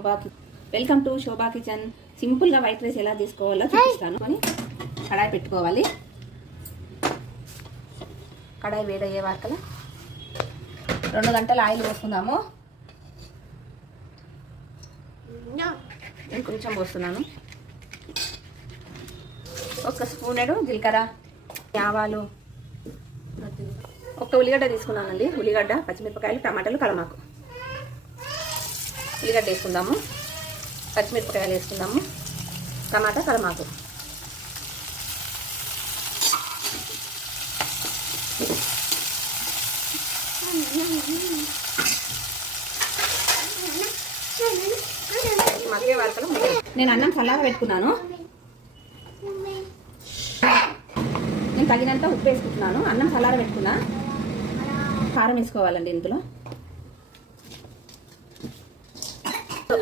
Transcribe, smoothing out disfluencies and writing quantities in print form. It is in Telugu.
Shobha welcome to Shobha kitchen. సింపుల్గా వైట్ రైస్ ఎలా తీసుకోవాలో చూపిస్తాను. అని కడాయి పెట్టుకోవాలి. కడాయి వేడయ్యే వాకల 2 గంటలు ఆయిల్ పోసుకుందాము. నేను కొంచెం పోస్తున్నాను. 1 స్పూనెడు జీలకర్ర, ఆవాలు, 1 ఉల్లిగడ్డ తీసుకున్నానండి. ఉల్లిగడ్డ, పచ్చిమిరపకాయలు, టమాటాలు, కలమాకు. ఉల్లిగడ్డ వేసుకుందాము, పచ్చిమిరపకాయలు వేసుకుందాము, టమాటా, కలమాకు. మధ్య వరకు నేను అన్నం చల్లగా పెట్టుకున్నాను. నేను తగినంత ఉప్పు వేసుకుంటున్నాను. అన్నం చల్లార పెట్టుకున్నా. కారం వేసుకోవాలండి ఇందులో.